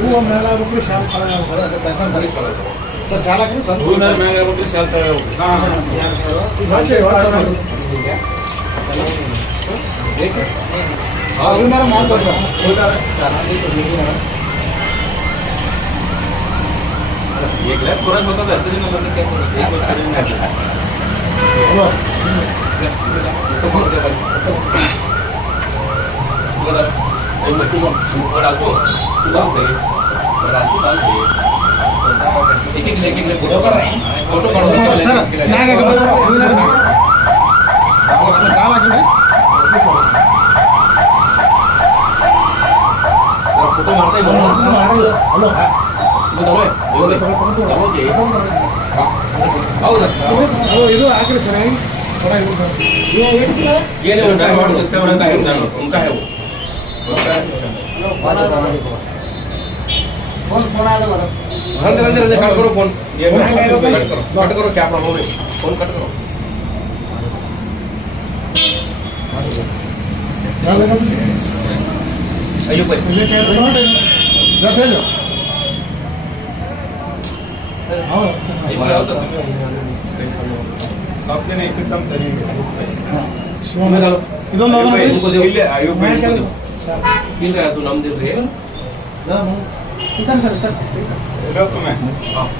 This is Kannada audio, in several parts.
ಹೂವು ಮೇಲೆ ಆಗ್ಬಿಟ್ರೆ ಶಾಲ್ ಕೆಳಗೆ ಆಗ್ಬೇಕು ಸರ್. ಶಾಲ್ ಹಾಕಿದ್ರೆ ಸ್ವಲ್ಪ ಹೂವಿನ ಮೇಲೆ ಆಗ್ಬಿಟ್ರೆ ಶಾಲ್ ಕೆಳಗೆ ಹೂವಿನಾರ ಮಾಡ್ಬೋದು एक लाख तुरंत होता था दिन में बनने क्या एक बार करेंगे तो फोन दे भाई बोला एक बार तुम बड़ा को डाल दे एक लेके फोटो कर रहे हैं फोटो करो सर ನಾಗೆ ಹೂವಿನಾರ आपको शाल ಹಾಕಿದ್ರೆ फोटो मारता ही बोलो ಹಲೋ ಹೌದಾ ಇದು ಹಾಕಿರಿ ಸರ್ ये नहीं उनका है उसका उनका है वो अंदर अंदर अंदर कट करो फोन ये कट करो क्या प्रॉब्लम है फोन कट करो अयो भाई एकदम तू नाम दे रहे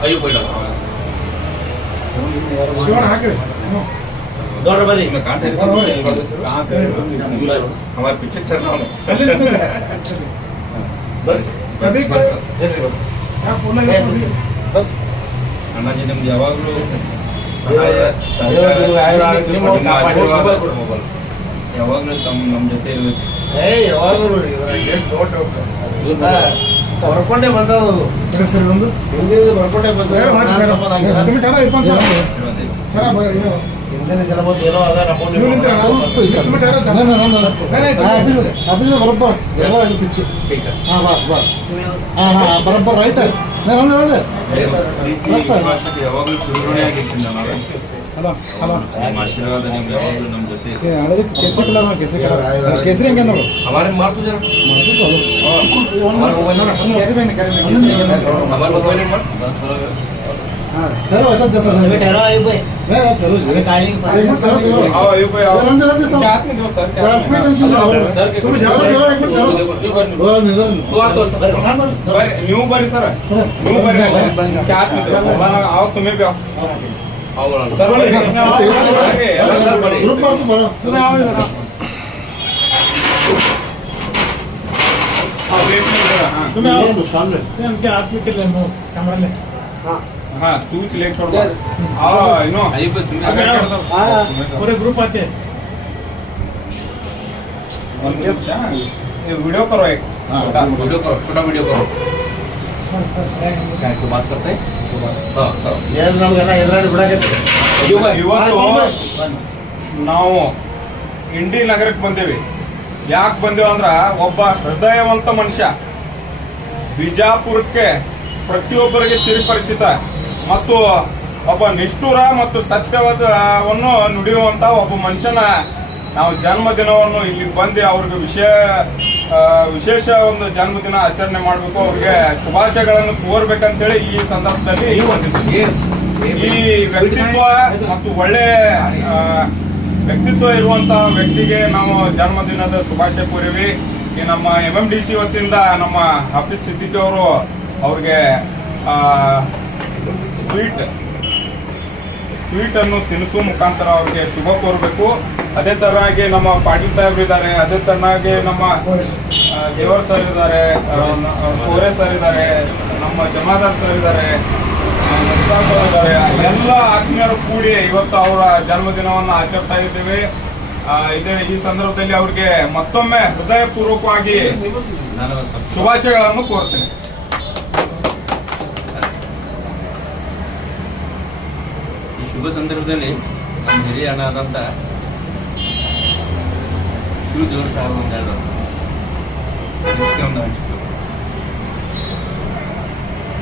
अयो कोई हमारे पीछे चलना ಅಣ್ಣ ನಿಮ್ಗೆ ಯಾವಾಗಲೂ ಯಾವಾಗಲೂ ನಮ್ಮ ಜೊತೆ ಬರ್ಕೊಂಡೇ ಬಂದದು ಬರ್ಕೊಂಡೇ ಬಂದ ಹಿಂದಿನ ಜನ ಬಂದು ಏನೋ ಅದ बराबर पीछे हाँ बस बस हाँ हाँ बराबर राइट है ಯಾವಾಗಲೂ ಚುರುಗುಣೆ ಆಗಿರ್ತೀನಿ ನಾನು ಹಲೋ ಹಲೋ ಆಶೀರ್ವಾದ ನಿಮ್ಗೆ ಯಾವಾಗಲೂ ನಮ್ಮ ಜೊತೆ केसरी क्या नो हमारे मार तो जरा हमारे मोबाइल नंबर चलो ऐसा जैसा ठहरो आयु भाई मैं करूँ काली आओ आयु भाई आओ साथ में दो सर सर तुम जाओ एक मिनट तो आ तो न्यू बरी सर न्यू बरी क्या हाथ में आओ तुम्हें भी आओ आओ सर बड़ी ग्रुप पर तुम तुम्हें आओ तुम्हें आओ सामने क्या हाथ में कितने कैमरा ले हाँ तू चले छोड़ दो हाँ यू नो आइए पे तुम्हें पूरे ग्रुप आते वीडियो करो एक वीडियो करो छोटा वीडियो करो क्या तो बात करते हैं हाँ करो ನಮ್ಗೆಲ್ಲ ಎದುರಾಡಿ ಬಿಡಾಕೈತಿ ಇವತ್ತು ನಾವು ಇಂಡಿ ನಗರಕ್ಕೆ ಬಂದೇವಿ ಯಾಕೆ ಬಂದೇವ ಅಂದ್ರ ಒಬ್ಬ ಹೃದಯವಂತ ಮನುಷ್ಯ ಬಿಜಾಪುರಕ್ಕೆ ಪ್ರತಿಯೊಬ್ಬರಿಗೆ ಚಿರಪರಿಚಿತ ಮತ್ತು ಒಬ್ಬ ನಿಷ್ಠುರ ಮತ್ತು ಸತ್ಯವಾದವನ್ನು ನುಡಿಯುವಂತ ಒಬ್ಬ ಮನುಷ್ಯನ ನಾವು ಜನ್ಮದಿನವನ್ನು ಇಲ್ಲಿ ಬಂದು ಅವ್ರಿಗೆ ವಿಶೇಷ ಒಂದು ಜನ್ಮದಿನ ಆಚರಣೆ ಮಾಡಬೇಕು, ಅವ್ರಿಗೆ ಶುಭಾಶಯಗಳನ್ನು ಕೋರ್ಬೇಕಂತೇಳಿ ಈ ಸಂದರ್ಭದಲ್ಲಿ ಈ ವ್ಯಕ್ತಿತ್ವ ಮತ್ತು ಒಳ್ಳೆ ವ್ಯಕ್ತಿತ್ವ ಇರುವಂತಹ ವ್ಯಕ್ತಿಗೆ ನಾವು ಜನ್ಮದಿನದ ಶುಭಾಶಯ ಕೋರಿವಿ. ಈ ನಮ್ಮ MMDC ವತಿಯಿಂದ ನಮ್ಮ ಹಾಫೀಸ್ ಸಿದ್ದಿಕಿ ಅವರು ಅವ್ರಿಗೆ ಸ್ವೀಟ್ ಅನ್ನು ತಿನಿಸುವ ಮುಖಾಂತರ ಅವ್ರಿಗೆ ಶುಭ ಕೋರಬೇಕು. ಅದೇ ತರನಾಗಿ ನಮ್ಮ ಪಾಟೀಲ್ ಸಾಹೇಬ್ರು ಇದ್ದಾರೆ, ಅದೇ ತರನಾಗಿ ನಮ್ಮ ದೇವರ್ ಸರ್ ಇದ್ದಾರೆ, ಕೋರೆ ಸರ್ ಇದ್ದಾರೆ, ನಮ್ಮ ಜಮಾದಾರ್ ಸರ್ ಇದ್ದಾರೆ, ಇದ್ದಾರೆ. ಎಲ್ಲ ಆತ್ಮೀಯರು ಕೂಡಿ ಇವತ್ತು ಅವರ ಜನ್ಮದಿನವನ್ನು ಆಚರಿಸ್ತಾ ಇದ್ದೇವೆ. ಈ ಸಂದರ್ಭದಲ್ಲಿ ಅವ್ರಿಗೆ ಮತ್ತೊಮ್ಮೆ ಹೃದಯಪೂರ್ವಕವಾಗಿ ಶುಭಾಶಯಗಳನ್ನು ಕೋರ್ತೇನೆ. ಈ ಶುಭ ಸಂದರ್ಭದಲ್ಲಿ ನಮ್ಮ ಹಿರಿಯ ಅಣ್ಣ ಆದಂತ ಶಿವಜೋರ್ ಸಾಹೇಬ್ ಒಂದು